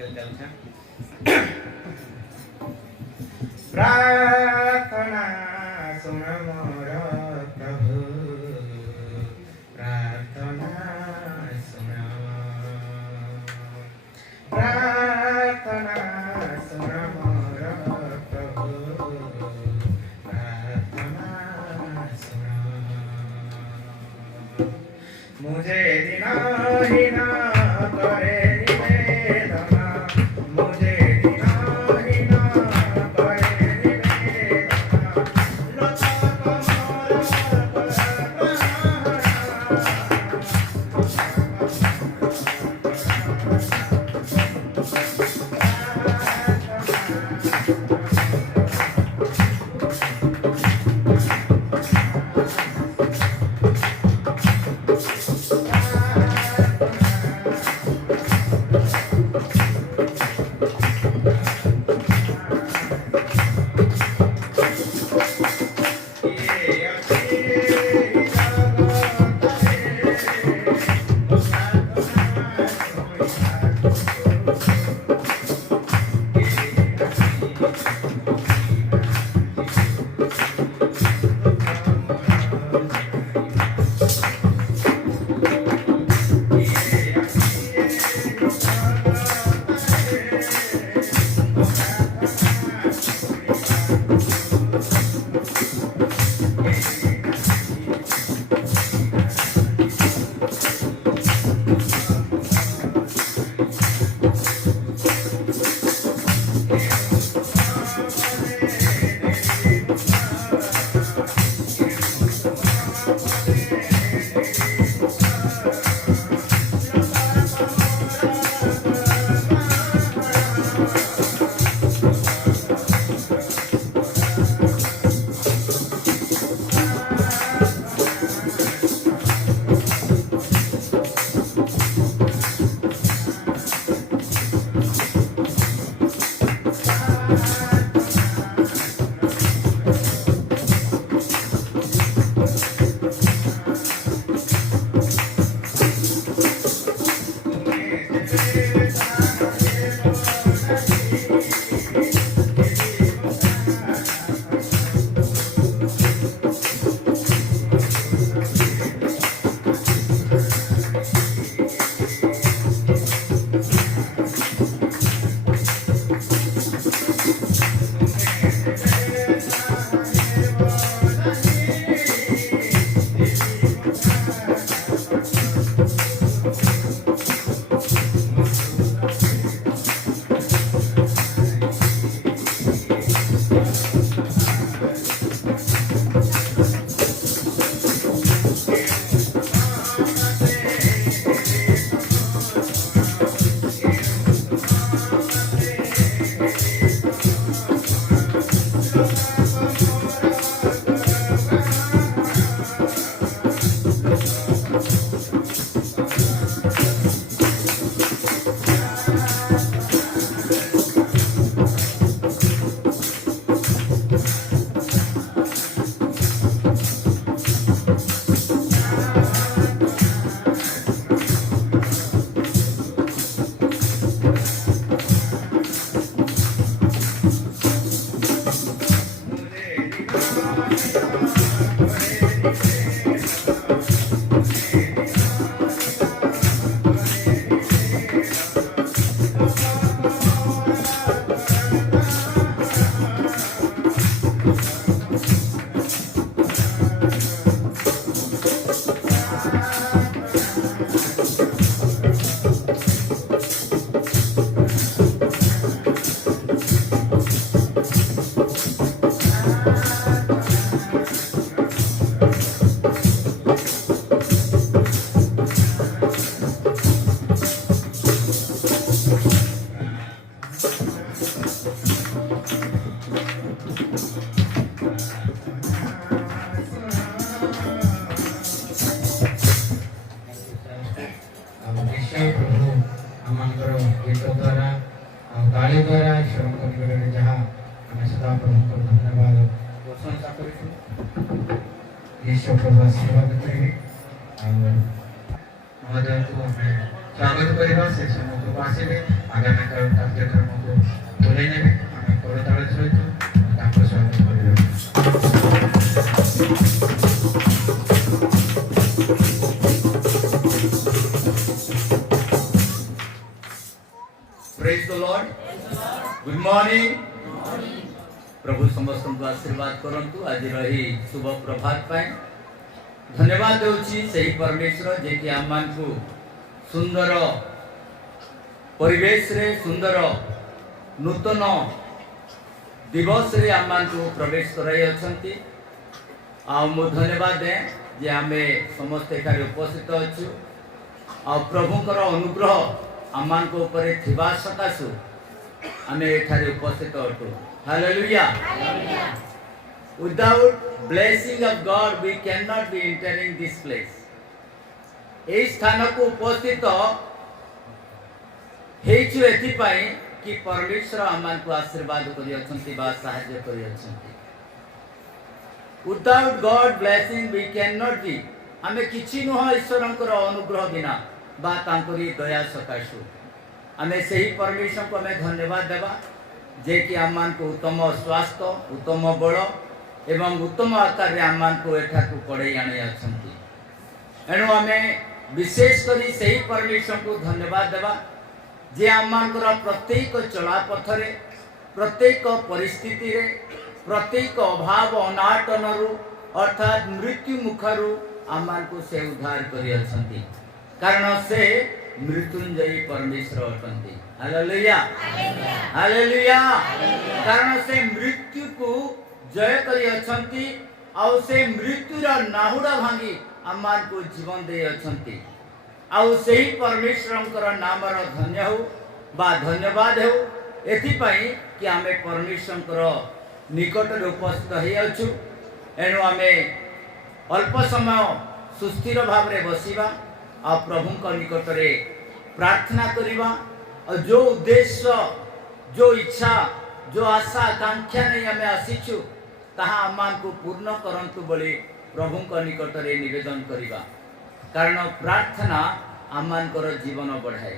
के चलते प्रार्थना सुन मोर प्रभु प्रार्थना सुन प्रार्थना सुन मोर प्रभु प्रार्थना सुन मुझे दिनहीन करे निवेदन मुझे दिनहीन करे निवेदन लता कमर ईश्वर प्रभु आशीर्वाद करेंगे और महोदय को मैं स्वागत करवा से समूह को आसिबे आगामी कार्यक्रम को बोले नेबे आम करताल सहित स्वागत करिबे। Praise the lord. Good morning. प्रभु समस्त को आशीर्वाद करंतु आज रही शुभ प्रभात पाए धन्यवाद देउछि सही परमेश्वर जे कि आमान को सुंदर परिवेश रे सुंदर नूतन दिवस रे आमान को प्रवेश कराई अछंती आ मु धन्यवाद दे जे आमे समस्त एखारे उपस्थित अछु आ प्रभुकर अनुग्रह आमान को ऊपर थिबा सकासु आमे एठारे उपस्थित अटु। Hallelujah. Without blessing of God we cannot be entering this place. ए स्थान को उपस्थित हेचु एथि पई कि परमेश्वर आमान को आशीर्वाद करि अछंती बा सहाय्य करि अछंती। Without God blessing we cannot be आमे किछि नह ईश्वरंकर अनुग्रह बिना बा तांकरी दया सकाशु आमे सही परमेश्वर को आमे धन्यवाद देबा जे कि आमान को उत्तम स्वास्थ्य उत्तम बल एवं उत्तम आकार रे आमान को एठा को पड़े आने अछंती। एनु आमे विशेष करी सही परमेश्वर को धन्यवाद देबा जे आमान को प्रत्येक चला पथरे प्रत्येक परिस्थिति रे प्रत्येक अभाव अनाटन रु अर्थात मृत्यु मुखरु आमान को से उद्धार करि अछंती कारण से मृत्युंजयी परमेश्वर अटंती। Hallelujah hallelujah. कारण से मृत्यु को जय करि अछंती आउ से मृत्युर नाहुड़ा भांगी आमान को जीवन दे अछंती आउ सेही परमेश्वरंकर नामर धन्य हो बा धन्यवाद हो एथि पई कि आमे परमेश्वरंकर निकट रे उपस्थित हे अछु। एनु आमे अल्प समय सुस्थिर भाव रे बसिबा आ प्रभु का निकट रे प्रार्थना करिबा और जो उद्देश्य जो इच्छा जो आशा आकांक्षा नहीं हमें आसीछु ताहा आमान को पूर्ण करंतु बोली प्रभु का निकट रे निवेदन करिबा कारण प्रार्थना आमान कर जीवन बढ़ाए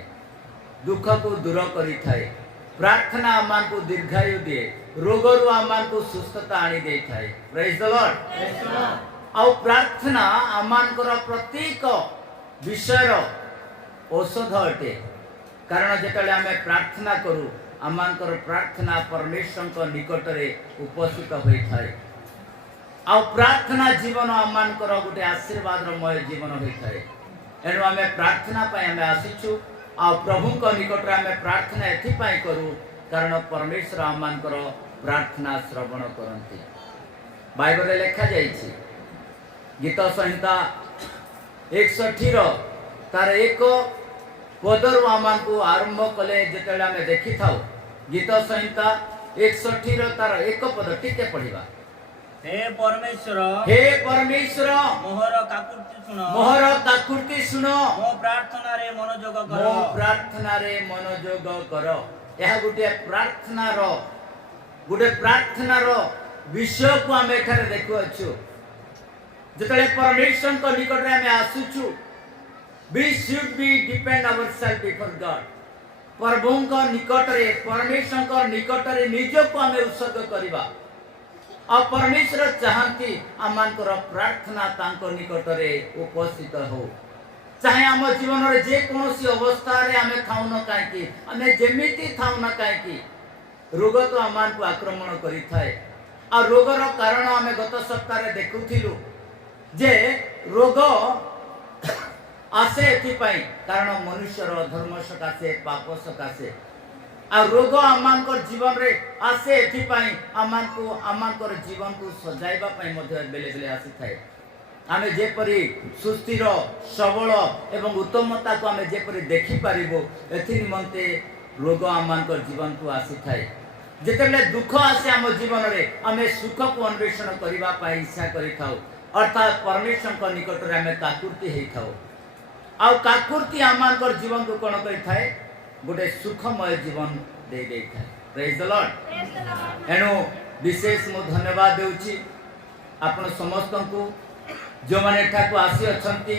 दुख को दूर करि थाए प्रार्थना आमान को दीर्घायु दिए रोग रु आमान को सुस्थता आनी दे थाए। Praise the Lord. आ प्रार्थना आमान कर प्रत्येक विषय औषध अटे कारण जेतले आमे प्रार्थना करू आमानकर प्रार्थना परमेश्वर को निकट रे उपस्थित होई थाए आ प्रार्थना जीवन आमानकर गोटे आशीर्वादमय जीवन होई थाए। एनु आमे प्रार्थना पय आमे आसीछु आ प्रभु को निकट रे आमे प्रार्थना एथि पय करू कारण परमेश्वर आमानकर प्रार्थना श्रवण करंती। बाइबल रे लिखा जाईछि गीत संहिता 61 तार एक पदर आमान को आरंभ कले जेतले आमे देखि थाउ गीत संहिता 61 तार एक पद टिके पढिबा। हे परमेश्वर मोहर काकुर्ती सुनो मो प्रार्थना रे मनोयोग कर यह गुटे प्रार्थनार विषय को आमे एठारे देखु अछु जेतले परमेश्वर को निकट रे आमे आसुछु we should be depend ourselves before God प्रभु को निकट रे परमेश्वर को निकट रे निज को आमे उत्सर्ग करिबा और परमेश्वर चाहती आमानकर प्रार्थना तांको निकट रे उपस्थित हो चाहे आम जीवन रे जे कोनोसी अवस्था रे आमे थाउ न काहे कि आमे जेमिति थाउ न काहे कि रोग तो आमान को आक्रमण करि थाए आ रोगर कारण आमे गत सप्ताह रे देखुथिलु जे रोग आसे एथि पई कारण मनुष्यर अधर्म सकासे पाप सकासे आ रोग आमानकर जीवन रे आसे एथि पई आमानकर जीवन को सजाइबा पई मध्ये बेले बेले आसी थाए आमे जेपरि सुस्थिर सबल एवं उत्तमता को आमे जेपरि देखि पारिबो एथि निमंते रोग आमानकर जीवन को आसी थाए जेतेले दुख आसे आम जीवन रे आमे सुख को अन्वेषण करिबा पई इच्छा करि थाउ अर्थात परमेश्वर को निकट रे आमे काकुर्ती हेइ थाउ आ काकुर्ती आमानकर जीवन को कोन करि थाए गोटे सुखमय जीवन दे दे थाए। Praise the lord. एनो विशेष मो धन्यवाद देउची आपण समस्त को जो माने एठा को आसी अछंती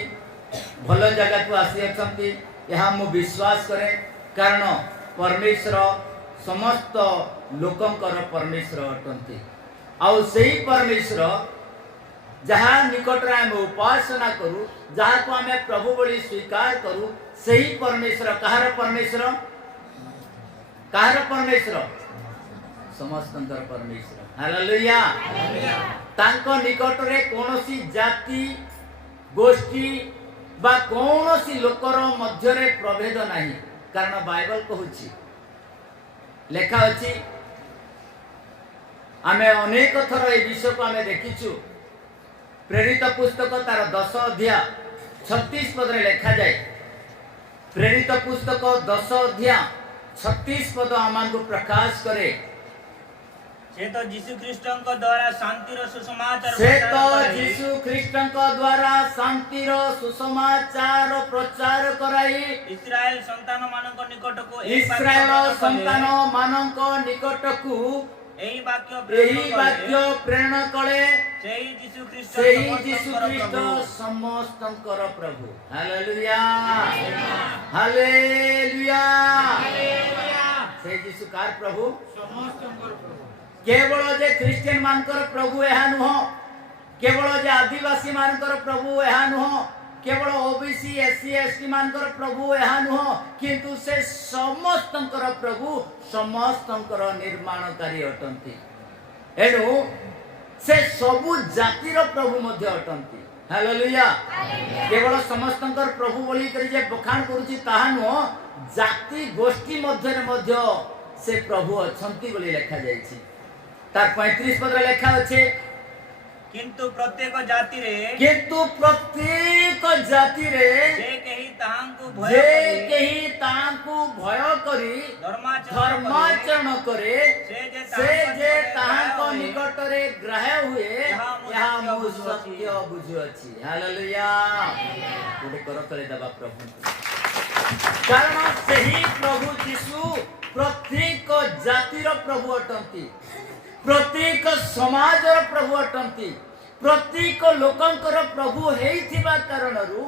भल जगह को आसी अछंती यह मु विश्वास करे कारण परमेश्वर समस्त लोकंकर परमेश्वर अटंती आउ सही परमेश्वर जहाँ निकट आम उपासना करू जहाँ को आम प्रभु बोली स्वीकार करू सही परमेश्वर कहार परमेश्वर समस्त परमेश्वर हालेलुया तांको निकट रे कोनोसी जाति गोष्ठी बा कोनोसी लोकर मध्य रे प्रभेद नाही कारण बाइबल कहूची लेखा अछि आमे अनेक थर ए विषय को आमे देखिछु प्रेरित पुस्तक तार 10 अध्याय 36 पद रे लेखा जाए प्रेरित पुस्तक 10 अध्याय 36 पद आमान को प्रकाश करे से तो यीशु ख्रीष्टन को द्वारा शांति रो सुसमाचार से तो यीशु ख्रीष्टन को द्वारा शांति रो सुसमाचार प्रचार कराई इस्राएल संतान मानक निकट को इस्राएल संतान मानक निकट को एही वाक्य प्रेरण कले सेही यीशु ख्रीष्ट समस्तंकर प्रभु हालेलुया हालेलुया से यीशु कार प्रभु समस्तंकर प्रभु केवल जे क्रिश्चियन मानकर प्रभु यह नुह केवल जे आदिवासी मानकर प्रभु यह नुह केवल ओबीसी एससी एसटी मानकर प्रभु यह नुह किंतु से समस्तंकर प्रभु समस्तंकर निर्माणकारी अटंती एनु से सबु जातिर प्रभु मध्य अटंती हालेलुया केवल समस्तंकर प्रभु बोली करी जे बखान करूची ताहा नुह जाति गोष्ठी मध्य से प्रभु अछंती बोली लेखा जायछि तार 35 पद लेखा अछि किंतु प्रत्येक जाति रे जे केही ताहांकु भय करी धर्माचरण करे से जे ताहांको निकट रे ग्रह हुए यह मु सत्य बुझु अछि हालेलुया गोटे कर तले दबा प्रभु कारण सही प्रभु यीशु प्रत्येक जातिर प्रभु अटंती प्रत्येक समाजर प्रभु अटंती प्रत्येक लोकंकर प्रभु हेइथिबा कारणरू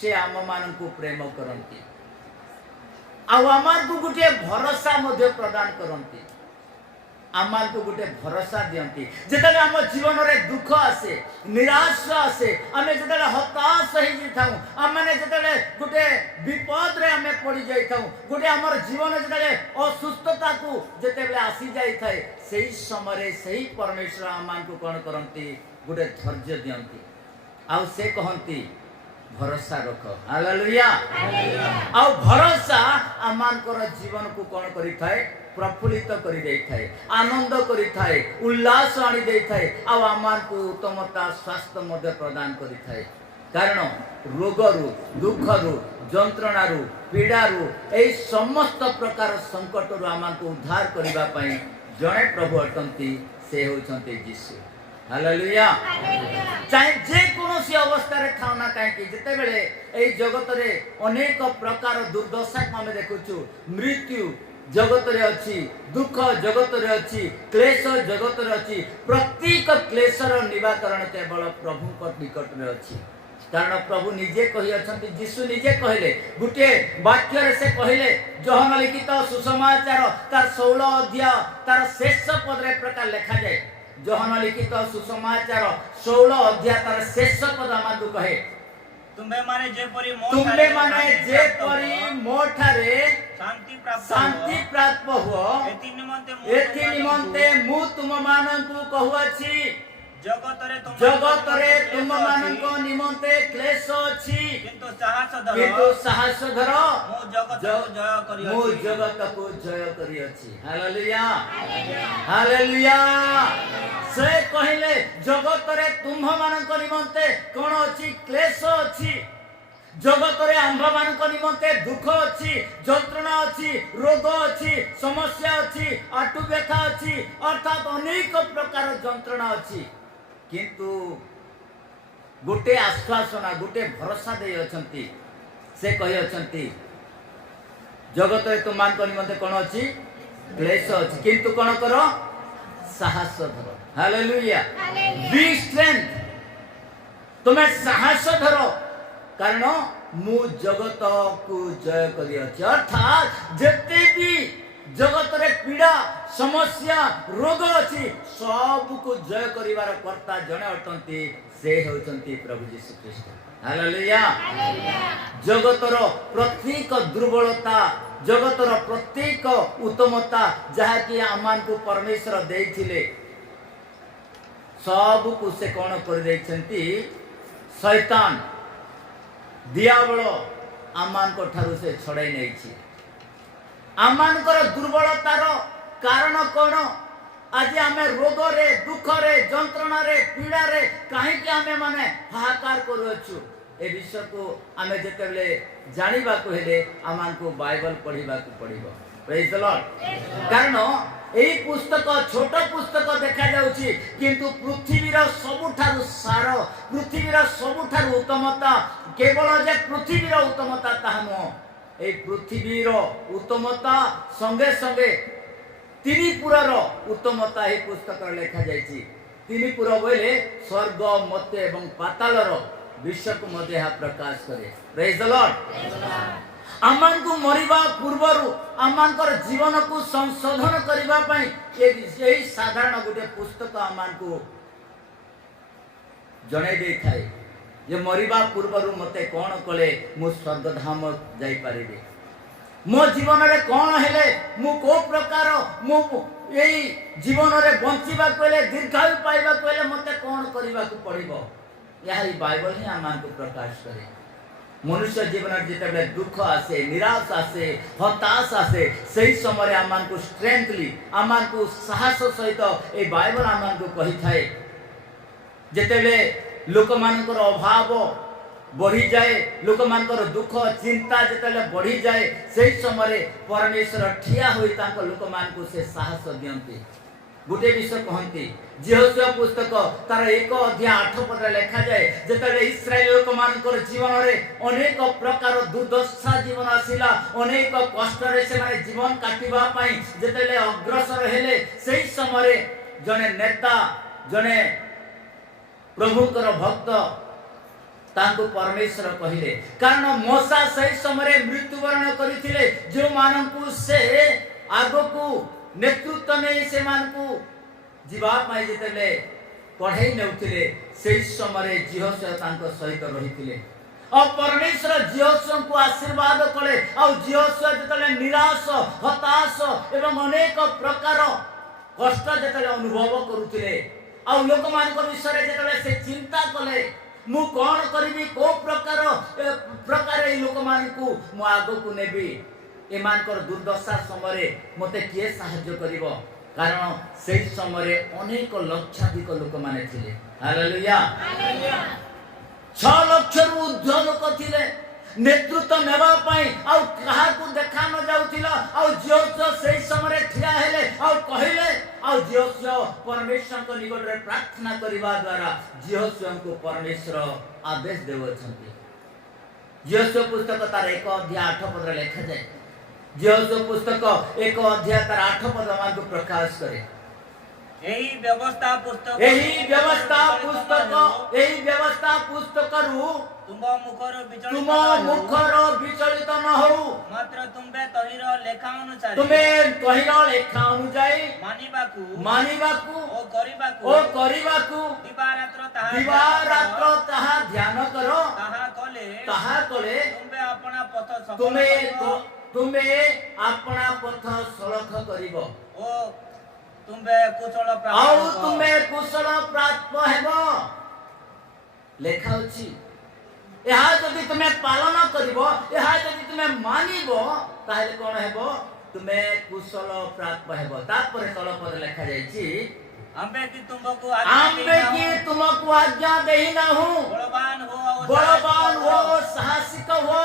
से आम मानकु प्रेम करंती आ आमार को गुटे भरोसा मध्य प्रदान करंती आमार को गुटे भरोसा दियंती जेतले आम जीवन रे दुख आसे निराशा आसे आमे जेतले हताश होई जिथाउ आमे जेतले गुटे विपद रे आमे पड़ी जाई थाउ गुटे हमर जीवन जेतले असुस्थता को जेतले आसी जाई थाए सही समय सही परमेश्वर आमान को कौन करती गोटे धैर्य दियंती आउ से कहती भरोसा रख हालेलुया आउ भरोसा आमान कर जीवन को कौन करि थाए प्रफुल्लित करि देई थाए आनंद करि थाए उल्लास आनी देई थाए आउ आमान को उत्तमता स्वास्थ्य मध्य प्रदान करि थाए कारण रोगरु दुखरु जंत्रणारु पीड़ारु एई समस्त प्रकार संकटरु आमान को उद्धार करिबा पई जणे प्रभु अटंती से होचंती यीशु हालेलुया चाहे जे कोनोसी अवस्था रे थाउ ना काहे कि जते बेले एई जगत रे अनेक प्रकार दुर्दशा को हम देखुछु मृत्यु जगत रे अछि दुख जगत रे अछि क्लेश जगत रे अछि प्रत्येक क्लेशर निवारण केवल प्रभु को निकट रे अछि कारण प्रभु निजे कहि अछंती यीशु निजे कहले गुटे वाक्य रे से कहले जोहन लिखित सुसमाचार तार 16 अध्याय तार शेष पद रे प्रकार लिखा जाय जोहन लिखित सुसमाचार 16 अध्याय तार शेष पद आमादु कहे तुम्बे माने जेपरी मोठारे शांति प्राप्त हो एथि निमंते मु तुम मानंकु कहूछि जगत रे तुम मानंको निमंते क्लेश अछि किंतु साहस धर मु जगत को जय करी अछि हालेलुया हालेलुया से कहले जगत रे तुम मानंको निमंते कोन अछि क्लेश अछि जगत रे आंभ मानक निमंते दुख अछि जंत्रणा अछि रोग अछि समस्या अछि आटु व्यथा अछि अर्थात अनेक प्रकार जंत्रणा अछि किंतु गोटे आश्वासना गोटे भरोसा दे अछंती से कहि अछंती जगत रे तुम मानक निमंते कोन अछि क्लेश अछि किंतु कोन करो साहस धरो हालेलुया बी स्ट्रेंथ तुम्हें साहस धरो कारण मु जगत को जय करियछि। अर्थात जते भी जगत रे पीड़ा समस्या रोग अछि सब को जय करिवार कर्ता जने अटंती से होचंती प्रभु यीशु ख्रीष्ट। हालेलुया। जगतर प्रत्येक दुर्बलता जगतर प्रत्येक उत्तमता जहा कि आमान को परमेश्वर देइथिले सब को से कौन कर देइछंती शैतान दियाबल आमान को ठारू से छड़ाई नहीं छी। आमान को दुर्बलतार कारण कौन आज आमे रोग रे दुख रे जंत्रणा रे पीड़ा रे कहीं के आमे माने हाहाकार करूछु ए विषय को आमे जेतेबेले जानिबा को हेले आमान को बाइबल पढ़िबा को पड़िबो। Praise the Lord. कारण एई पुस्तक छोट पुस्तक देखा जाउची किंतु पृथ्वीर सबुठारु सार पृथ्वीर सबुठारु उत्तमता केवल जे पृथ्वीर उत्तमता ताहामो ए पृथ्वीर उत्तमता संगे संगे तिनिपुरर उत्तमता ए पुस्तक लेखा जाइछि। तिनिपुर बोले स्वर्ग मर्त्य एवं पातालर विश्व को मध्य प्रकाश करे। Praise the Lord. आमान को मरिबा पूर्वरु आमान कर जीवन को संशोधन करिबा पई एई साधारण गोटे पुस्तक आमान को जणे दे थाए जे मरिबा पूर्वरु मते कोन कले मु स्वर्गधाम जाई परिबे मो जीवन रे कोन हेले मु को प्रकार मु एई जीवन रे बंचिबा कोले दीर्घायु पाइबा कोले मते कोन करिबा को पड़िबो। यही बाइबल ही आमान को प्रकाश करे। मनुष्य जीवन जिते दुख आसे निराश आसे हताश आसे सही समय आमान को स्ट्रेंथली आमान को साहस सहित ए बाइबल आमान को कही थाए जेतेबे लोक मानकर अभाव बढ़ी जाए लोक मानकर दुख चिंता जेतेबे बढ़ी जाए सही समय परमेश्वर ठिया होई तांको लोक मान को से साहस दियंती। गोटे विषय कहती जिहोशुआ पुस्तक तार 1 अध्याय 8 पद लिखा जाए जेतेबे इस्राएल लोक मानकर जीवन रे अनेक प्रकार दुर्दशा जीवन आसिला अनेक कष्ट रे से माने जीवन काटिबा पई जेतेबे अग्रसर हेले सही समय जने नेता जने प्रभुकर भक्त तांको परमेश्वर कहिले कारण मोसा सही समय मृत्युवरण करिथिले जो मानकु से आगो को नेतृत्व नहीं से मान को जीवा पाई जेतेले पढ़ाई नेउथिले सेही समय जिहोशुआ तांको सहित रहिथिले और परमेश्वर जिहोशुआ को आशीर्वाद कले और जिहोशुआ जेतेले निराश हताश एवं अनेक प्रकार कष्ट जेतेले अनुभव करूथिले और लोक मान को विषय जेतेले से चिंता कले मु कोन करबी को प्रकार ए लोक मान को मु आगो को नेबी एमानकर दुर्दशा समय मते किए साहाय्य करिवो कारण सेही समय अनेक लक्षाधिक लोक माने थिले। हालेलुया। 6 लाख रु ऊर्ध्व लोक थिले नेतृत्व नेबा पई आ कहा को देखा न जाउथिला आ जिहोशुआ सेही समय ठिया हेले आ कहिले आ जिहोशुआ परमेश्वर को निकट रे प्रार्थना करिवा द्वारा जिहोशुआ को परमेश्वर आदेश देवछंती। जिहोशुआ पुस्तक तार 1 अध्याय 8 पद लिखा जाए जिहोशुआ पुस्तक 1 अध्याय तार 8 पद मान को प्रकाश करे। एही व्यवस्था पुस्तक रु तुम मुखर विचलित न हो मात्र तुम्बे तहिर लेखा अनुसार मानिबाकू ओ करिबाकू दिवा रात्र ताहा ध्यान करो ताहा कले तुम्बे अपना पथ सलख करिवो ओ तुम्बे कुशल प्राप्त हेबो लेखा अछि। यहा जदि तुम्हें पालन करिवो यहा जदि तुम्हें मानिबो ताहेले कोन हेबो तुम्हें कुशल प्राप्त हेबो। तापर तल पद लेखा जायछि आंबे की तुमको आज्ञा देहि ना हूं बलवान हो साहसिक हो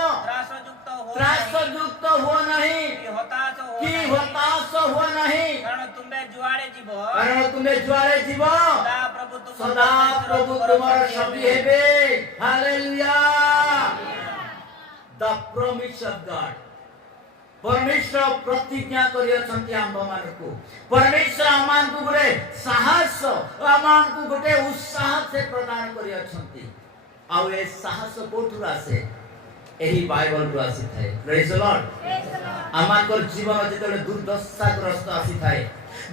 त्रासयुक्त हो नहीं कि हताश हो नहीं कारण तुम्हें जुआरे जीव सदा प्रभु तुम्हारा छवि हेबे। Hallelujah. The promise of God परमेश्वर प्रतिज्ञा करियछंती आम्भ मानकु परमेश्वर आमानकु गोटे साहस आमानकु गोटे उत्साह से प्रदान करियछंती आ ए साहस कोठुर आसे एही बाइबल रु आसी थाए प्रेज द लॉर्ड आमानकर जीवन जेतेले दुर्दशाग्रस्त आसी थाए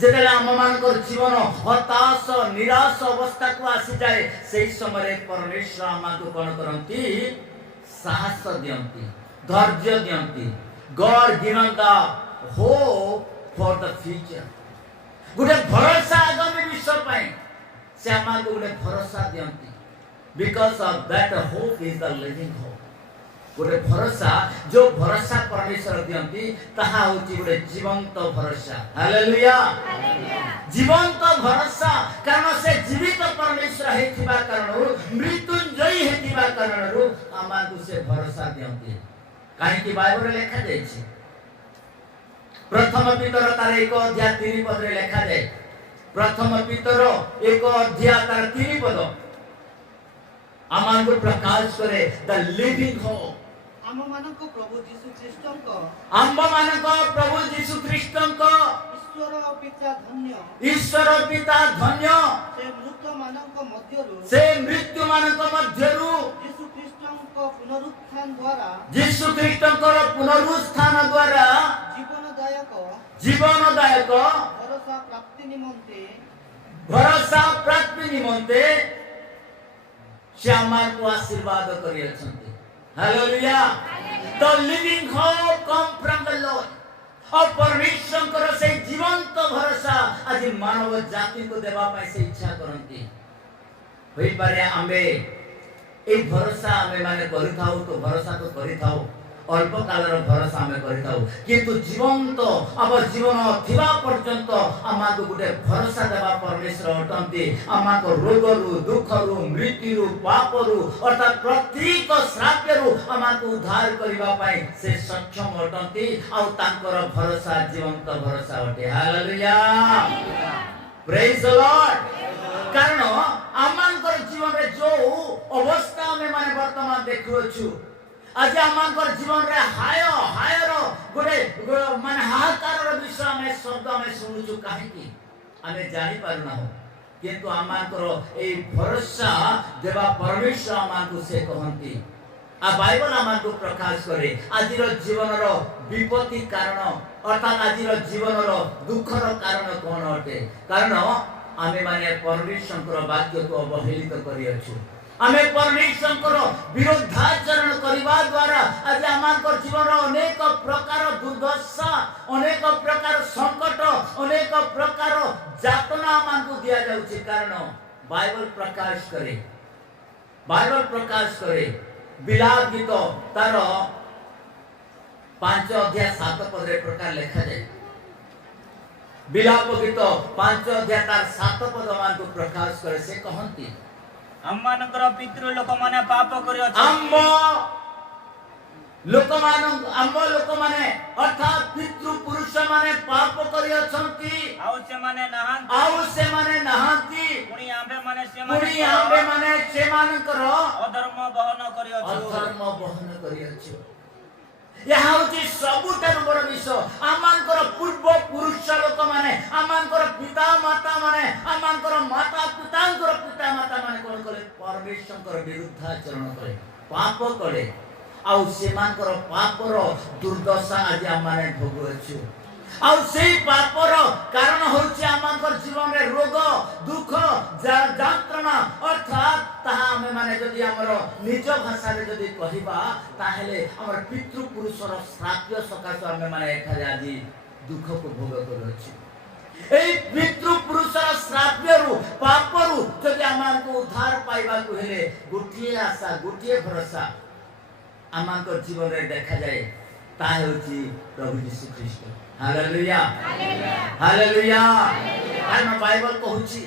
जेतेले आमानकर जीवन हताश निराश अवस्था को आसी जाए सेही समय परमेश्वर आमाको कोन करंती साहस दियंती धैर्य दियंती God given the hope for the future गुटे भरोसा आगामी विश्व पाए से आमाको गुटे भरोसा दियंती because of that hope is the living hope गोटे भरोसा जो भरोसा परमेश्वर दियंती ताहा होची गोटे जीवंत भरोसा हालेलुया जीवंत भरोसा कारण से जीवित परमेश्वर हेतिबा कारण मृत्युंजयी हेतिबा कारण आमाकु से भरोसा दियंती काहे कि बाइबल रे लिखा जाय छी प्रथम पीतर तार 1 अध्याय 3 पद रे लिखा जाय प्रथम पीतर 1 अध्याय तार 3 पद आमानको प्रकाश करे द लिविंग होप आम मानको प्रभु जीशु ख्रीष्टंको ईश्वर पिता धन्य से मृत्यु मानक मध्यरु जीशु ख्रीष्टंको पुनरुत्थान द्वारा जीवनदायक भरोसा प्राप्ति निमंते से आमाको आशीर्वाद करि अछंती Hallelujah. The living hope come from the Lord. और परमेश्वर से जीवंत भरोसा आज मानव जाति को देवा पाए से इच्छा करंती होई पारे आमे ए भरोसा आमे माने करिथाउ तो भरोसा तो करिथाउ अल्प कालर भरोसा आमे करिथाउ किंतु जीवंत अब जीवन थिबा पर्यंत आमाको गुटे भरोसा देवा परमेश्वर अटंती आमाको रोगरु दुखरु मृत्युरु पापरु अर्थात प्रत्येक श्रापरु आमाको उद्धार करिवा पाए से सक्षम अटंती आ तांकर भरोसा जीवंत भरोसा अटे हालेलुया प्रेज द लॉर्ड कारण आमानकर जीवन रे जो अवस्था में माने वर्तमान देखुछु आज आमानकर जीवन रे हायर गोटे माने हाहाकार विषय में शब्द में सुनुछु काहे कि आमे जानि पारुना हो किंतु आमानकर ए भरोसा देवा परमेश्वर आमानकु से कहंती आ बाइबल आमानकु प्रकाश करे आजिर जीवन रो विपत्ति कारण अर्थात आजिर जीवन रो दुखर कारण कोन अटे कारण आमे माने परमेश्वर वाक्य को अवहेलित करि अछु आमे परमेश्वर विरोधाचरण करबा द्वारा आज आमानकर जीवन अनेक प्रकार दुर्दशा अनेक प्रकार संकट अनेक प्रकार यातना आमानकु दिया जाउछि कारण बाइबल प्रकाश करे विलाप गीत तार 5 अध्याय 7 पद रे प्रकार लिखा जाय विलाप गीत 5 अध्याय तार 7 पद आमानकु प्रकाश करे से कहंती आम्मानकर पितृ लोक माने पाप करि अछि आम्ब लोक माने अर्थात पितृ पुरुष माने पाप करि अछंती आउ से माने नहांती पुणी आम्बे माने सेमानकर अधर्म बहन करि अछि यहाँ होची सबुठार बड़ विषय आमानकर पूर्व पुरुष लोक माने आमानकर पिता माता माने आमानकर माता पितांकर पिता माता माने कोन करे परमेश्वरकर विरुद्धाचरण करे पाप करे आउ सेमानकर पापर दुर्दशा आज आमाने भोगुछु आउ सेही पापर कारण होची आमानकर जीवन रे रोग दुख यंत्रणा अर्थात ताहा हमें माने जदि हमर निज भाषा रे जदि कहिबा ताहेले हमर पितृ पुरुषर श्राप्य सकाश हमें माने एठारे आदि दुख को भोग करछि एई पितृ पुरुषर श्राप्यरु पापरु जदि आमानको उद्धार पाइबा को हेले गुटिए आशा गुटिए भरोसा आमानकर जीवन रे देखा जाए ता होछि प्रभु यीशु ख्रीष्ट हालेलुया हालेलुया कारण बाइबल कहूची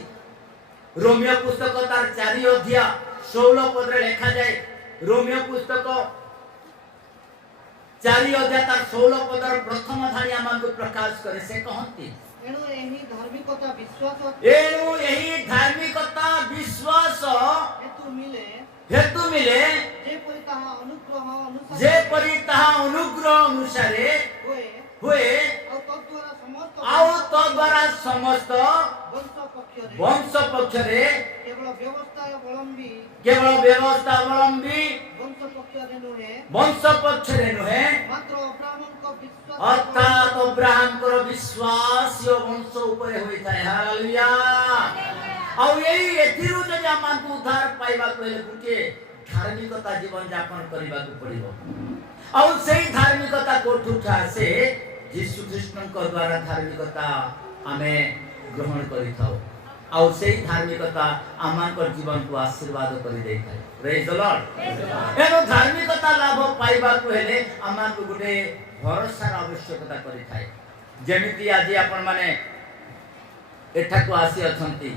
रोमियो पुस्तक तार 4 अध्याय 16 पद रे लिखा जाए रोमियो पुस्तक 4 अध्याय तार 16 पद रे प्रथम धारी आमानकु प्रकाश करे से कहंती एणु एही धार्मिकता विश्वास हेतु मिले जे परि ताहा अनुग्रह अनुसारे हुए आउ तो द्वारा समस्त वंश पक्षरे କେବଳ ବ୍ୟବସ୍ଥା ଅବଲମ୍ବୀ केवल व्यवस्था अवलंबी ବଂଶ ପକ୍ଷରେ ନୁହେଁ वंश पक्षरे नुहे ମାତ୍ର ଅବ୍ରାହ୍ମଙ୍କ ବିଶ୍ୱାସ अर्थात अब्राहम को विश्वास यो वंश ऊपर होई थाए हालेलुया और यही एथिरु जदि आमान को उद्धार पाइबा पहिले गुटे धार्मिकता जीवन यापन करबा को पड़िबो और सेही धार्मिकता कोठु से यीशु कृष्ण को द्वारा धार्मिकता आमे ग्रहण करि थाओ और सेही धार्मिकता आमान को जीवन को आशीर्वाद करि देई थाए प्रेज द लॉर्ड एनो धार्मिकता लाभ पाइबा को हेले आमान को गुटे भरोसा आवश्यकता करि थाए जेमिति आज आपण माने एठा को आसी अछंती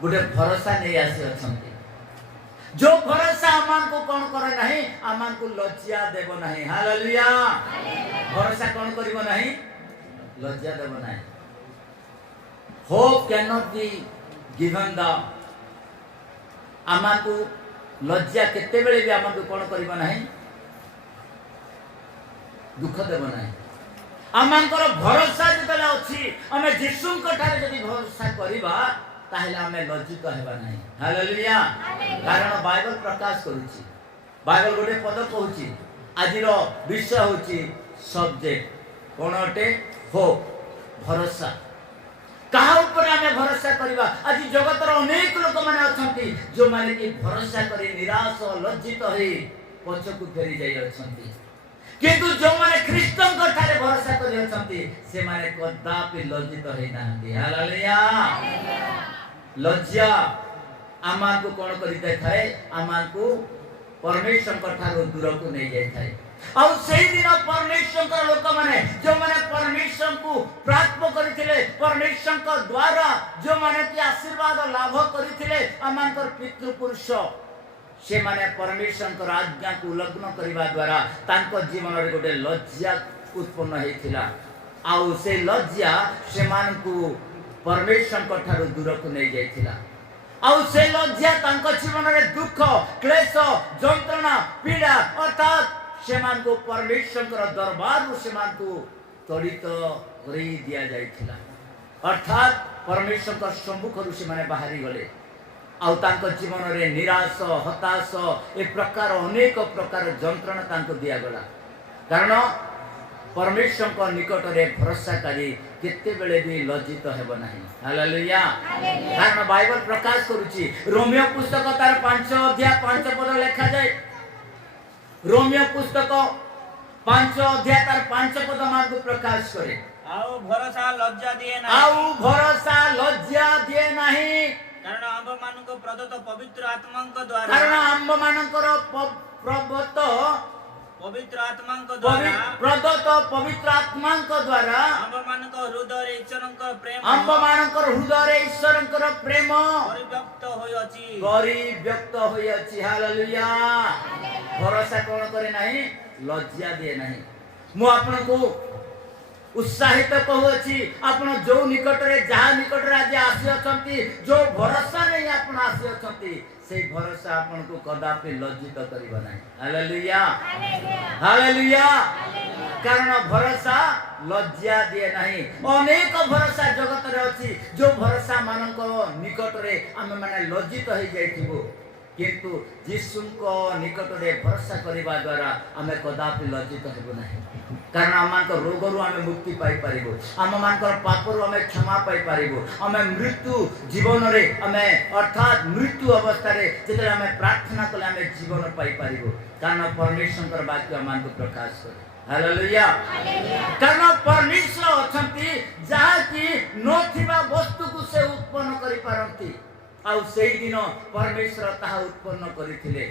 गुटे भरोसा नहीं आसी अछंती जो भरोसा आमान को कौन करे नहीं आमान को लज्जा देव नहीं हालेलुया भरोसा कौन करिवो नहीं लज्जा देव नहीं hope can not be given the आमान को लज्जा केते बेले भी आमान को कौन करिवो नहीं दुख देव नहीं आमान को भरोसा जतले अछि हमें यीशु को ठारे जदी भरोसा करिबा ताहले हमें लज्जित हेबा नहीं हालेलुया कारण बाइबल प्रकाश करूची बाइबल गोटे पद कहूची आजिरो विषय होची सब्जेक्ट कोनोटे होप भरोसा कहा ऊपर हमें भरोसा करिबा आज जगतर अनेक लोक माने अछंती जो माने कि भरोसा करी निराश लज्जित होई पछकु फेरी जाई अछंती किंतु जो माने ख्रिस्टन को ठारे भरोसा करि अछंती से माने कदापि लज्जित होई नाहंती हालेलुया लज्जा आमान को कौन करि दे थाए आमान को परमेश्वर को ठारो दूर को नहीं जाय थाए और सही दिन परमेश्वर का लोक माने जो माने परमेश्वर को प्राप्त करिथिले परमेश्वर को द्वारा जो माने कि आशीर्वाद लाभ करिथिले आमान को पितृपुरुष से माने परमेश्वर को आज्ञा को उल्लंघन करिबा द्वारा तांको जीवन रे गोटे लज्जा उत्पन्न हेथिला आ से लज्जा से मान को परमेश्वर को ठारो दूर को नहीं जाइथिला और से लज्जा तांको जीवन रे दुख क्लेश जंत्रणा पीड़ा अर्थात से मान को परमेश्वर को दरबार रो से मान को त्वरित करि दिया जाइथिला अर्थात परमेश्वर को सम्मुख रु से माने बाहरी गले आउ तांको जीवन रे निराश हताश ए प्रकार अनेक प्रकार जंत्रणा तांको दिया गला कारण परमेश्वर को निकट रे भरोसा करी केते बेले भी लज्जित हेबो नहीं हालेलुया कारण बाइबल प्रकाश करूची रोमियो पुस्तक तार 5 अध्याय 5 पद लिखा जाय रोमियो पुस्तक 5 अध्याय तार 5 पद मार्ग प्रकाश करे आउ भरोसा लज्जा दिए नहीं कारण आंब मानको प्रदत्त पवित्र आत्मांक द्वारा पवित्र आत्मांक द्वारा आंब मानको हृदय ईश्वरंकर प्रेम परिव्यक्त होई अछि हालेलुया भरोसा कोन करे नहीं लज्जा दिए नहीं मु आपन को उत्साहित कहूची आपण जो निकट रे जहा निकट रे आज आसी अछंती जो भरोसा नहीं आपण आसी अछंती से भरोसा आपण को कदापि लज्जित करिबा नहीं हालेलुया हालेलुया कारण भरोसा लज्जा दिए नहीं अनेक भरोसा जगत रे अछि जो भरोसा मानक निकट रे हम माने लज्जित होई जाइथिबो किंतु यीशु को निकट रे भरोसा करिबा द्वारा हमें कदापि लज्जित हेबो नहीं कारण आमान को रोग रु हमें मुक्ति पाई परिबो आम मान को पाप रु हमें क्षमा पाई परिबो हमें मृत्यु जीवन रे हमें अर्थात मृत्यु अवस्था रे जेते हमें प्रार्थना कले हमें जीवन पाई परिबो कारण परमेश्वर वाक्य आमान को प्रकाश करे हालेलुया कारण परमेश्वर अछंती जहा कि नथिबा वस्तु को से उत्पन्न करि पारंती आ सेही दिन परमेश्वर ताहा उत्पन्न करिथिले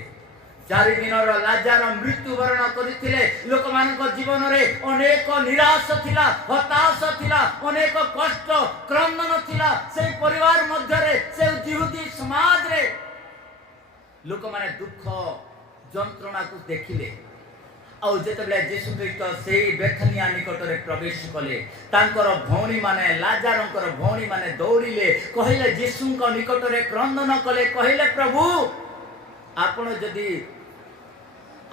4 दिन लाजार मृत्यु वरण करथिले लोक मानक जीवन रे अनेक निराश थिला हताश थिला अनेक कष्ट क्रंदन थिला से परिवार मध्य रे से यहूदी समाज रे लोक माने दुख जंत्रणा को देखिले आ जेतेबेले यीशु ख्रीष्ट सेही बेथनिया निकट रे प्रवेश कले तांकर भौणी माने लाजारंकर भौणी माने दौड़िले कहिले यीशु को निकट रे क्रंदन कले कहिले प्रभु आपण जदी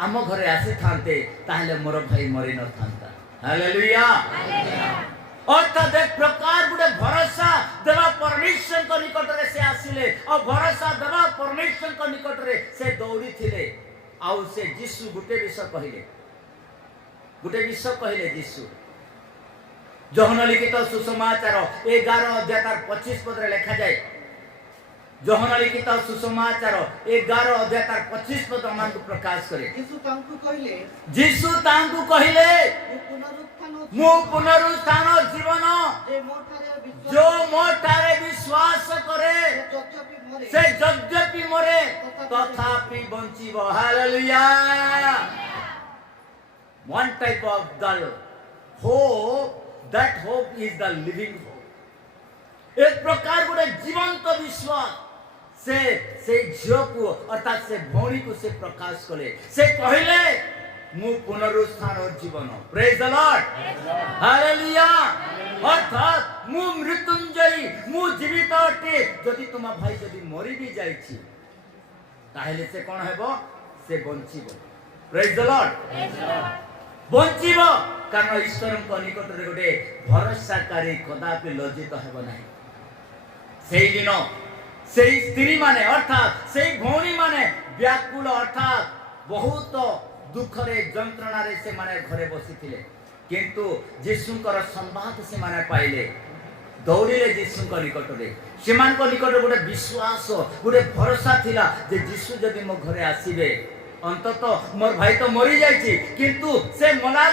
आम घरे आसी थांते ताहले मोर भाई मरी न थांता हालेलुया अर्थात एक प्रकार गुटे भरोसा देवा परमेश्वर परमेश्वर को निकट रे से आसिले और भरोसा दबा परमेश्वर को निकट रे से दौड़ी थिले आउ से यीशु गुटे विषय कहले यीशु जोहन लिखित सुसमाचार 11 अध्याय 25 पद रे लिखा जाए जोहन लिखित सुसमाचार 11 अध्याय 25 पद मान को प्रकाश करे यीशु तांकु कहिले मु मु पुनरुत्थान जीवन जे मोठारे विश्वास करे से यद्यपि मरे तथापि बंचिबो hallelujah one type of the hope that hope is the living hope एक प्रकार गोटे जीवंत विश्वास से झियो को अर्थात से भौणी को से प्रकाश कले से कहले मु पुनरुत्थान और जीवन प्रेज द लॉर्ड हालेलुया अर्थात मु मृत्युंजयी मु जीवित अटे जदि तुम भाई जदि मरी भी जाइछि ताहेले से कोन हेबो से बंचिबो प्रेज द लॉर्ड बंचिबो कारण ईश्वर को निकट रे गोटे भरोसाकारी कदापि लज्जित हेबो नाही सेही दिन सेही स्त्री माने अर्थात सेही भौणी माने व्याकुल अर्थात बहुत दुख रे जंत्रणा रे से माने घरे बसिथिले किंतु यीशुंकर संवाद से माने पाइले दौड़िले यीशुंक निकट रे सेमान को निकट गोटे विश्वास गोटे भरोसा थिला जे यीशु जदि मो घरे आसीबे अंततः मोर भाई तो मरी जाइछि किंतु से मना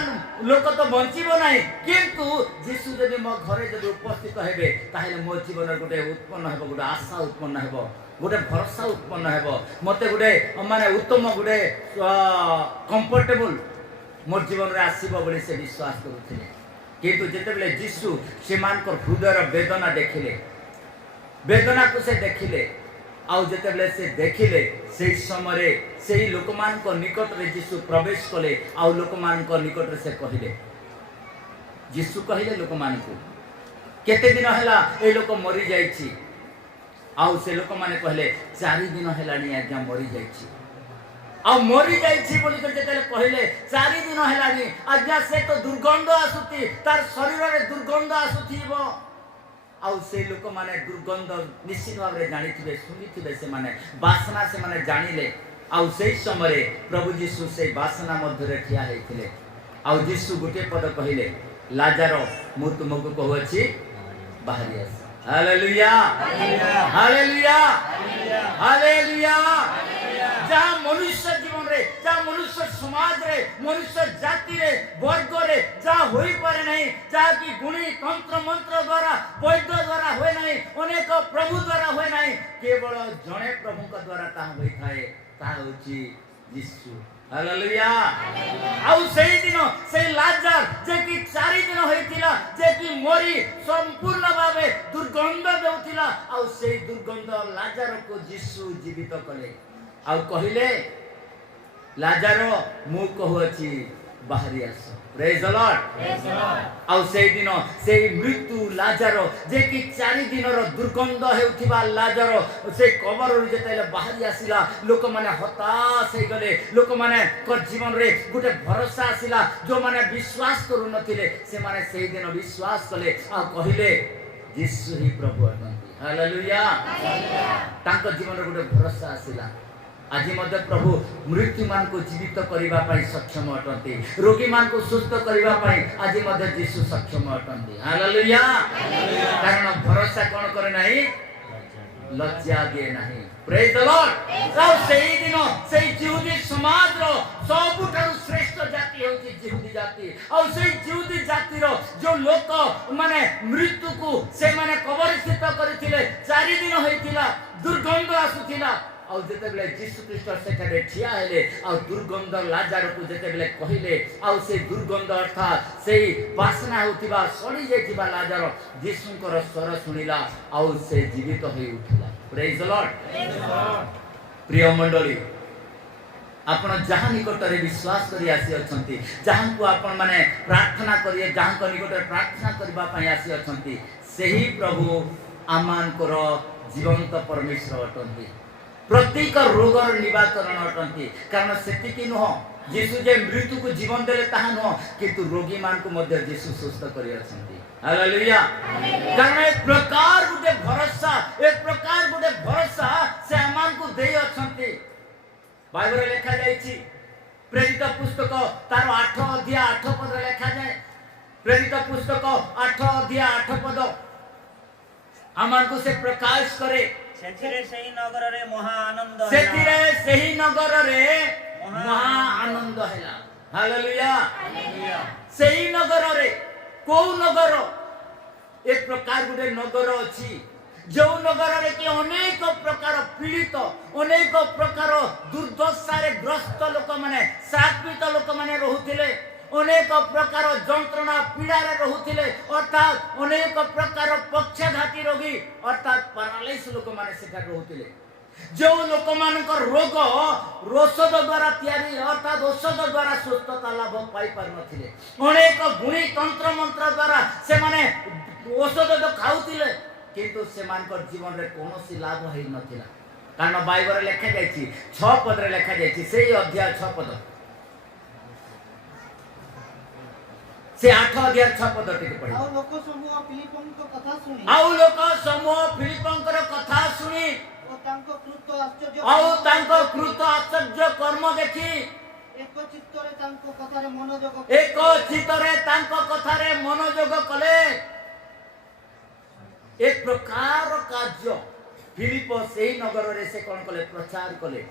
लोक तो बंचिबो नाही किंतु यीशु जदि मो घरे जदि उपस्थित हेबे ताहेले मो जीवन गोटे उत्पन्न हेबो गोटे आशा उत्पन्न हेबो गोटे भरोसा उत्पन्न हेबो मते गोटे माने उत्तम गोटे कंफर्टेबल मोर जीवन रे आसीबो बोली से विश्वास करूथिले किंतु जेते बेले यीशु सेमान को हृदयर वेदना देखिले वेदना को से देखिले आउ जेते बेले से देखिले सेही समय सेही लोकमान को निकट रे यीशु प्रवेश कले आउ लोकमान को निकट रे से कहिले यीशु कहिले लोकमान को केते दिन हला ए लोक मरी जाइछि आउ से लोक माने कहले 4 दिन हेलानी आज्ञा मरी जाइछि आउ मरी जाइछि बोली कर जेते कहले 4 दिन हेलानी आज्ञा से तो दुर्गंध आसुति तार शरीर रे दुर्गंध आसुथिबो आउ से लोक माने दुर्गंध निश्चित भाव रे जानिथिबे सुनिथिबे से माने वासना से माने जानिले आउ सेही समय प्रभु यीशु से वासना मध्य रे ठिया हेथिले आउ यीशु गुटे पद कहिले लाजार मु तुमको कहउछि बाहरी आस हालेलुया हालेलुया हालेलुया जहाँ मनुष्य जीवन रे जहाँ मनुष्य समाज रे मनुष्य जाति रे वर्ग रे जहाँ होई पारे नहीं जहाँ की गुणी तंत्र मंत्र द्वारा वैद्य द्वारा होए नहीं अनेक प्रभु द्वारा होए नहीं केवल जणे प्रभु का द्वारा ताहा होई थाए ताहा होची यीशु हालेलुया आउ सेही दिन से लाजार जे कि 4 दिन होइतिला जे कि मोरी संपूर्ण भावे दुर्गंध देउतिला आउ सेही दुर्गंध लाजार को यीशु जीवित कले आउ कहिले लाजार मु कहउछि बाहरी आस प्रेज द लॉर्ड आउ सेही दिन सेही मृत्यु लाजार जे कि 4 दिन रो दुर्गंध हेउथिबा लाजार से कबर रे जेतेले बाहरी आसिला लोक माने हताश हे गले लोक माने को जीवन रे गुटे भरोसा आसिला जो माने विश्वास करू नथिले से माने सेही दिन विश्वास कले आ कहिले यीशु ही प्रभु अटंती हालेलुया तांको जीवन रे गुटे भरोसा आसिला आज मध्य प्रभु मृत्यु मान को जीवित करिबा पई सक्षम अटंती रोगी मान को सुस्थ करिबा पई आज मध्य यीशु सक्षम अटंती हालेलुया कारण भरोसा कोन करे नाही लज्जा दिए नाही प्रेज द लॉर्ड सब सेही दिन सेही यहूदी समाज रो सबुठारु श्रेष्ठ जाति होची यहूदी जाति और सेही यहूदी जाति रो जो लोक माने मृत्यु को से माने कबरस्थित करथिले 4 दिन होइतिला दुर्गंध आसुथिला और जेते बेले यीशु ख्रीष्ट सेठारे ठिया हेले और दुर्गंध लाजार को जेते बेले कहिले और से दुर्गंध अर्थात सेही वासना होतिबा सड़ी जेतिबा लाजार यीशुंकर स्वर सुनिला और से जीवित होई उठिला प्रेज द लॉर्ड प्रिय मंडली आपण जहाँ निकट रे विश्वास करी आसी अछंती जहाँ को आपण माने प्रार्थना करिए जहाँ को निकट प्रार्थना करबा पई आसी अछंती सेही प्रभु आमान कर जीवंत परमेश्वर अटंती प्रत्येक रोगर निवारण अटंती कारण सेतिकी नुह यीशु जे मृत्यु को जीवन देले ताहा नुह किंतु रोगी मान को मध्य यीशु सुस्थ करि अछंती हालेलुया कारण एक प्रकार गुटे भरोसा बाइबल लेखा जाइछि प्रेरित पुस्तक तार 8 अध्याय 8 पद लेखा जाए प्रेरित पुस्तक 8 अध्याय 8 पद आमान को से प्रकाश करे ସେଥିରେ ସେହି ନଗରରେ ମହା ଆନନ୍ଦ ହେଲା। सेतिरे सही नगर रे महा आनंद हैला हालेलुया सही नगर रे को नगर एक प्रकार गुटे नगर अछि जो नगर रे कि अनेक प्रकार पीड़ित अनेक प्रकार दुर्दशा रे ग्रस्त लोक माने शापित लोक माने रहुथिले अनेक प्रकार जंत्रणा पीड़ा रे रहुथिले अर्थात अनेक प्रकार पक्षाघाती रोगी अर्थात पैरालाइज लोक माने सेठा रहुथिले जो लोक मानकर रोग औषध द्वारा तैयारी अर्थात औषध द्वारा सुस्थता लाभ पाई पार नथिले अनेक गुणी तंत्र मंत्र द्वारा से माने औषध तो खाउथिले किंतु से मानकर जीवन रे कोनोसी लाभ हेई नथिला कारण बाइबल लेखा जायछि 6 पद रे लेखा जायछि सेही अध्याय 6 पद से 8 अध्याय 6 पद टिके पढि ଆଉ ଲୋକ ସମୂହ ଫିଲିପଙ୍କ କଥା ଶୁଣି आउ लोक समूह फिलिपंकर कथा सुनी ଓ ତାଙ୍କ କୃତ ଆଶ୍ଚର୍ଯ୍ୟ आउ तांको कृत आश्चर्य कर्म देखि ଏକ ଚିତ୍ତରେ ତାଙ୍କ କଥାରେ ମନୋଯୋଗ एक चित्तरे तांको कथारे मनोयोग कले एक प्रकार कार्य फिलिप सेही नगर रे से कोन कले प्रचार कले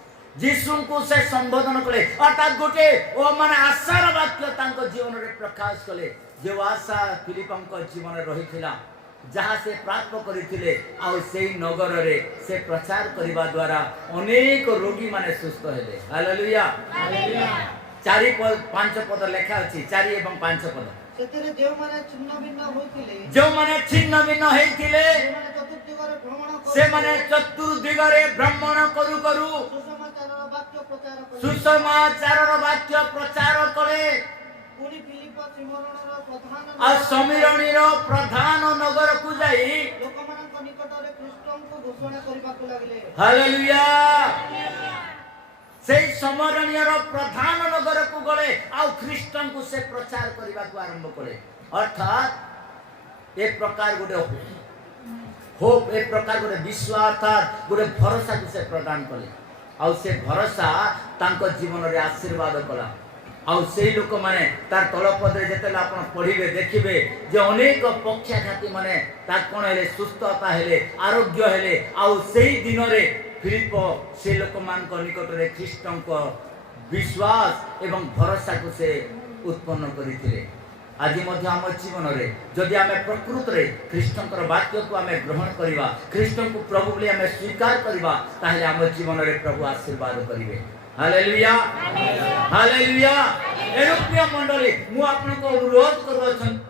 यीशु को से संबोधन कले अर्थात गोटे ओ माने आशार वाक्य तांको जीवन रे प्रकाश कले जो आशा फिलिपंको जीवन रे रहिथिला जहाँ से प्राप्त करिथिले आ सेही नगर रे से प्रचार करिबा द्वारा अनेक रोगी माने सुस्थ हेले हालेलुया हालेलुया 4 पद 5 पद लेखा अछि 4 एवं 5 पद ସେଥିରେ ଯେଉଁମାନେ ଛିନ୍ନ ଭିନ୍ନ ହୋଇଥିଲେ जो माने छिन्न भिन्न हेइथिले ସେମାନେ ଚତୁର୍ଦିଗରେ ଭ୍ରମଣ से माने चतुर्दिगरे भ्रमण କରୁ करू ସୁସମାଚାରର ବାକ୍ୟ ପ୍ରଚାର କଲେ सुसमाचारर वाक्य प्रचार करे ପୁଣି ଫିଲିପ ସିମୋନର ପ୍ରଧାନ आ समीरणीर प्रधान नगर को जाई ଲୋକମାନଙ୍କ ନିକଟରେ ଖ୍ରୀଷ୍ଟଙ୍କୁ ଘୋଷଣା କରିବାକୁ ଲାଗିଲେ हालेलुया से समरणीयर प्रधान नगर को गले आ ख्रीष्टन को से प्रचार करबा को आरंभ करे अर्थात एक प्रकार गोटे होप एक प्रकार गोटे विश्वास अर्थात गोटे भरोसा को से प्रदान कले आ से भरोसा तांको जीवन रे आशीर्वाद कला आ से लोक माने तार तळ पदे जेते आपण पढिबे देखिबे जे अनेक पक्षाघाती माने ता कोन हेले सुस्थता हेले आरोग्य हेले आ सेही दिन रे फिलिप से लोक मान को निकट रे ख्रीष्टन को विश्वास एवं भरोसा को से उत्पन्न करिथिले आज मध्य आम जीवन रे जदि आमे प्रकृत रे ख्रीष्टन कर वाक्य को आमे ग्रहण करिवा ख्रीष्टन को प्रभु बोली आमे स्वीकार करिवा ताहे आम जीवन रे प्रभु आशीर्वाद करिवे हालेलुया हालेलुया एरोप्रिय मंडली मु आपन को अनुरोध करवछन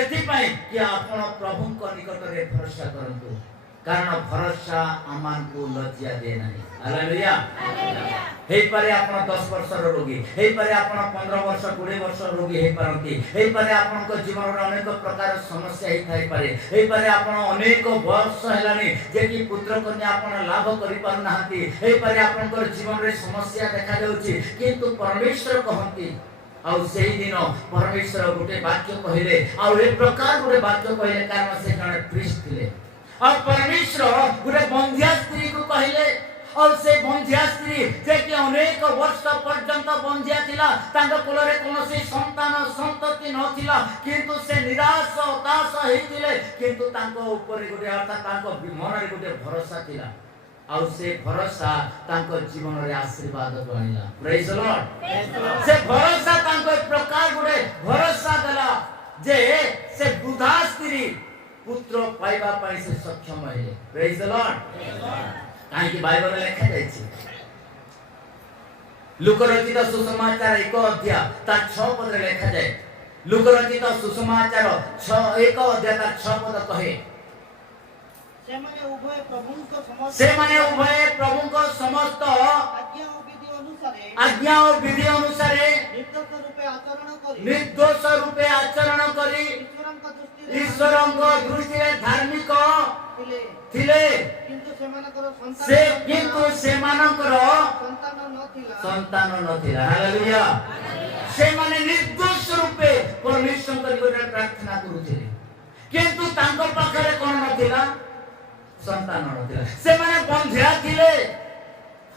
एथि पई कि आपन प्रभु को निकट रे भरोसा करंतु कारण भरोसा आमान को लज्जा दे नहीं हालेलुया हे पारे आपण 10 वर्षर रोगी हे पारे आपण 15 वर्ष 20 वर्ष रोगी हे पारंती हे पारे आपण को जीवन रे अनेक प्रकार समस्या हे थाई पारे हे पारे आपण अनेक वर्ष हेलानी जे कि पुत्र कन्या आपण लाभ करि पार नाहंती हे पारे आपण को जीवन रे समस्या देखा जाउची किंतु परमेश्वर कहंती आ सेही दिन परमेश्वर गोटे वाक्य कहिले आ एक प्रकार गोटे वाक्य कहिले कारण से जने प्रीस्ट थिले और परमेश्वर गोटे बंध्या स्त्री को कहिले और से बंध्या स्त्री जे कि अनेक वर्ष पर्यंत बंध्या थिला तांग कोलरे कोनोसी संतान संतति नथिला किंतु से निराश हताश हेतिले किंतु तांको ऊपर गोटे अर्थात तांको मन रे गोटे भरोसा थिला और से भरोसा तांको जीवन रे आशीर्वाद बनिला प्रेज द लॉर्ड से भरोसा तांको एक प्रकार गोटे भरोसा देला जे से वृद्धा स्त्री पुत्र पाइबा पाई से सक्षम है प्रेज द लॉर्ड काहे कि बाइबल लेखा जायछि लूका रचित सुसमाचार 1 अध्याय ता 6 पद रे लेखा जाय लूका रचित सुसमाचार 1 अध्याय ता 6 पद कहे ସେମାନେ ଉଭୟ ପ୍ରଭୁଙ୍କ ସମସ୍ତ ସେମାନେ ଉଭୟ ପ୍ରଭୁଙ୍କ ସମସ୍ତ ଆଜ୍ଞା ଓ ବିଧି ଅନୁସାରେ निर्दोष रूपे ଆଚରଣ କରି ईश्वरଙ୍କ दृष्टि धार्मिक थिले किंतु सेमानकर संतान नथिला हालेलुया से माने निर्दोष रूपे परमेश्वर को प्रार्थना करूथिले किंतु तांको पाखरे कोन नथिला संतान नथिला से माने बंध्या थिले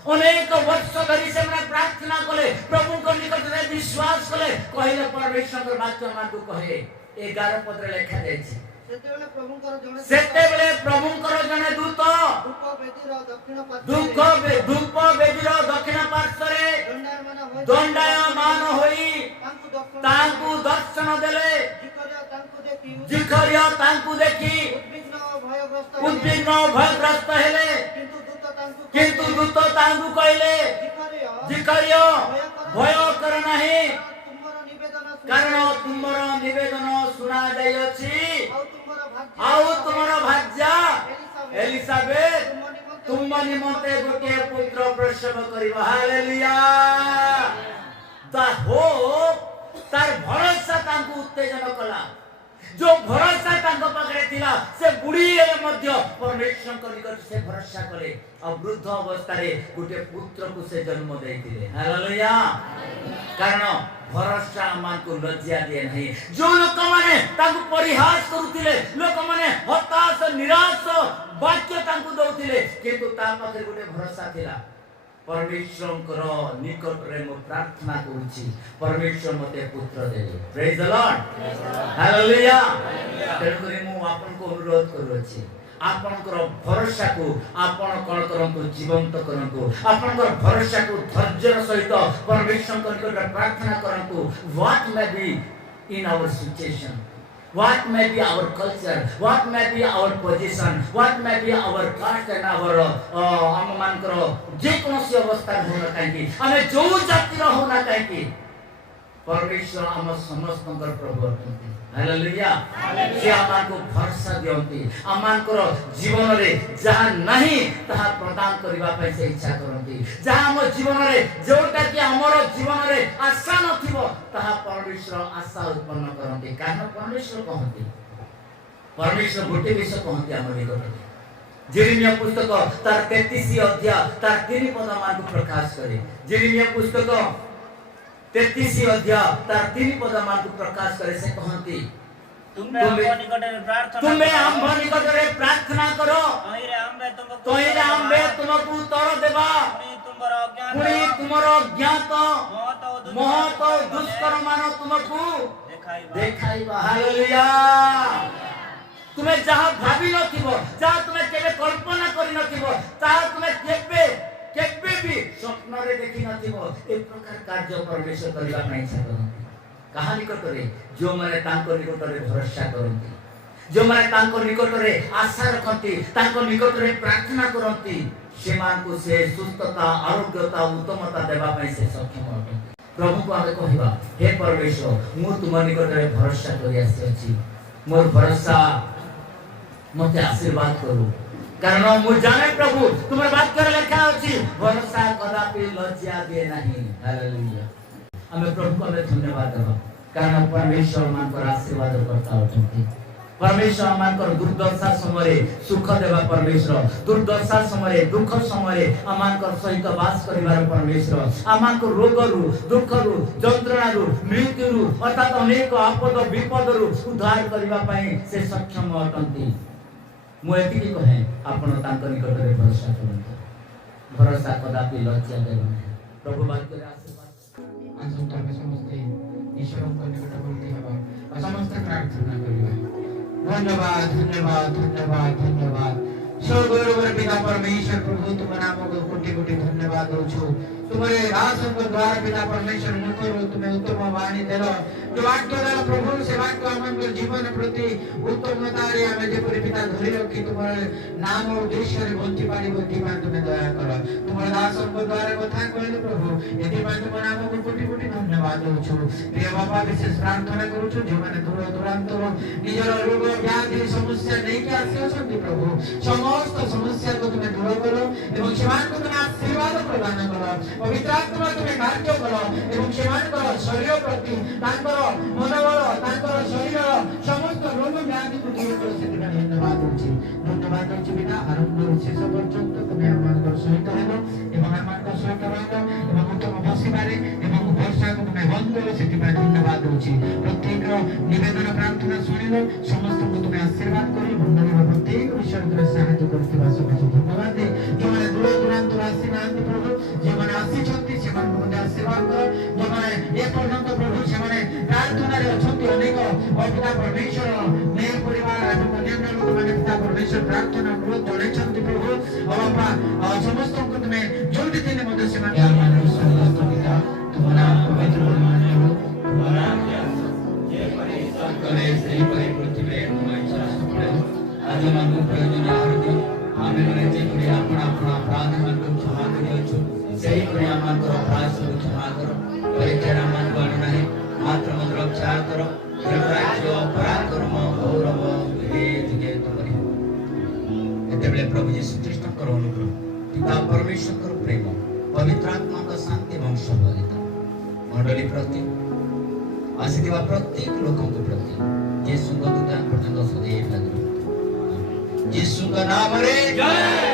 अनेक वर्ष धरी से प्रार्थना कले प्रभु को निकट में विश्वास कले कहले परमेश्वर वाक्य मानकु कहे 11 पद रे लिखा जाय छै ସେତେବେଳେ ପ୍ରଭୁଙ୍କର ଜଣେ दूत ଧୂପ ବେଦୀର ଦକ୍ଷିଣ ପାର୍ଶ୍ୱରେ दंडायमान होई तांकु दर्शन देले जिखरिया तांकु देखी उद्विग्न भयग्रस्त हेले किंतु दूत तांकु कहले जिखरिया भय कर नाही कारण तुमर निवेदन सुना जाय अछि आउ तुमर भाज्या एलिसाबेथ तुम निमंते गोटे पुत्र प्रसव करिबा हालेलुया द होप तार भरोसा तांकु उत्तेजन कला जो भरोसा तांको पाखरे थिला से बुढ़ी मध्य परमेश्वर को निकट से भरोसा करे और वृद्ध अवस्था रे गोटे पुत्र को से जन्म देइतिले हालेलुया कारण भरोसा मान को लज्जा दिए नहीं जो लोक माने तांको परिहास करूतिले लोक माने हताश निराश वाक्य तांको दउतिले किंतु ता पाखरे गोटे भरोसा थिला परमेश्वर निकट रे मो प्रार्थना करूची परमेश्वर मते पुत्र देले प्रेज द लॉर्ड हालेलुया तेरे मु आपन को अनुरोध करूची आपनकर भरोसा को आपन कोन करंतु जीवंत करंतु आपनकर भरोसा को धैर्य सहित परमेश्वर को निकट प्रार्थना करंतु what may be in our situation what may be our culture, what may be our position, what may be our caste and our हम मान करो जे कोनसी अवस्था होना काहे हमें जो जाति रो होना काहे परमेश्वर हम समस्त कर प्रभु अटंती हालेलुया से आमान को भरोसा दियंती आमान करो जीवन रे जहां नहीं तहा प्रदान करबा पई से इच्छा करंती जहां हम जीवन रे जोटा कि हमर जीवन रे आशा नथिबो तहा परमेश्वर आशा उत्पन्न करंती कारण परमेश्वर कहंती परमेश्वर गोटे विषय कहंती हमर निकट जेरेमिया पुस्तक तार 33 अध्याय तार 3 पद मान को प्रकाश करे जेरेमिया पुस्तक 33 अध्याय तार 3 पद मान को प्रकाश करे से कहंती तुम्हें हम निकट रे प्रार्थना करो तोइरे आम्बे तुमको उत्तर देबा पुनी तुमरो अज्ञात महत दुष्कर मान तुमको देखाइबा हालेलुया तुम्हें जहां भाबी नथिबो जहां तुम्हें केबे कल्पना करि नथिबो ता तुम्हें केबे भी स्वप्न रे देखि नथिबो एक प्रकार कार्य परमेश्वर करबा नै छथि कहा निकट रे जो माने तांको निकट रे भरोसा करंती जो माने तांको निकट रे आशा रखंती तांको निकट रे प्रार्थना करंती सेमान को से सुस्थता आरोग्यता उत्तमता देबा पई से सक्षम होती प्रभु को आमे कहबा हे परमेश्वर मु तुम निकट रे भरोसा करि आछि मोर भरोसा मते आशीर्वाद करू कारण मु जाने प्रभु तुमर वाक्य रे लिखा अछि भरोसा कदापि लज्जा दे नहीं हालेलुया हमें प्रभु को धन्यवाद देबा कारण परमेश्वर मान पर आशीर्वाद करता होती परमेश्वर मान कर दुर्दशा समय सुख देबा परमेश्वर दुर्दशा समय दुख समय अमान कर सहित वास करिवार परमेश्वर अमान को रोग रु दुख रु जंत्रणा रु मृत्यु रु अर्थात अनेक आपद विपद रु उद्धार करिवा पई से सक्षम होतंती मु एति की कहे आपण तांको निकट रे भरोसा करंतु भरोसा कदापि लज्जा देबा प्रभु वाक्य रे आशीर्वाद आज तमे समस्ते ईश्वर को निकट बोलते हबा समस्त प्रार्थना करिवा धन्यवाद धन्यवाद धन्यवाद धन्यवाद स्वर्गीय पिता परमेश्वर प्रभु तुम नाम को कोटि कोटि धन्यवाद दउछु तुम्हारे दास को द्वारा पिता परमेश्वर मुखरो तुम्हें उत्तम वाणी देलो जो वाक्य देलो प्रभु से वाक्य हमन जीवन प्रति उत्तमता रे हमें जे पिता धरि रखी तुम्हारे नाम और उद्देश्य रे बंती पारी बंती मान तुम्हें दया करो तुम्हारे दास को द्वारा कथा कहले प्रभु एति मान तुम नाम को कोटि कोटि धन्यवाद दउछु प्रिय बाबा विशेष प्रार्थना करूछु जे माने दूर दूरांतर निजर रोग व्याधि समस्या नहीं के आसी अछंती प्रभु समस्त समस्या को तुम्हें दूर करो एवं सेवा को तुम्हें आशीर्वाद प्रदान करो पवित्र आत्मा तुम्हें कार्य करो एवं सेवा करो शरीर प्रति तांकर मनोबल तांकर शरीर समस्त रोग व्याधि को दूर करो से धन्यवाद होछि बिना आरंभ शेष पर्यंत तुम्हें हमार सहित हेलो एवं हमार सहित रहलो एवं उत्तम बसिबारे एवं वर्षा को तुम्हें बंद करो से धन्यवाद होछि प्रत्येक निवेदन प्रार्थना सुनिलो समस्त को तुम्हें आशीर्वाद करी भंडारी प्रत्येक विषय तुम्हें सहायता करथिबा सब धन्यवाद दे जो दूर दूरांत राशि नांति प्रभु प्रार्थना अनुरोध जणाइछन्ति प्रभु बाबा समस्त को तुमे जोडी दिने मध्ये सेमान या मानु समस्त पिता तुम्हारा पवित्र मानियो तुम्हारा जे परिश्रम करे सही परि पृथ्वी तुम्हारी इच्छा सफल आज मानु प्रयोजन आरती आमे मने जे परि आपण आपण अपराध मन को क्षमा करियो सही परि आमान को अपराध सब क्षमा करो परीक्षा मान को आनु नाही मात्र मन रक्षा करो राज्य पराक्रम गौरव जुगे जुगे तुम्हारी एतेबेले प्रभु यीशु ख्रीष्ट करो अनुग्रह पिता परमेश्वर करो प्रेम पवित्र आत्मा का शांति एवं सहभागिता मंडली प्रति आसिथिबा प्रत्येक लोकों के प्रति यीशु का दान पर्यंत सदैव लागू यीशु का नाम रे जय।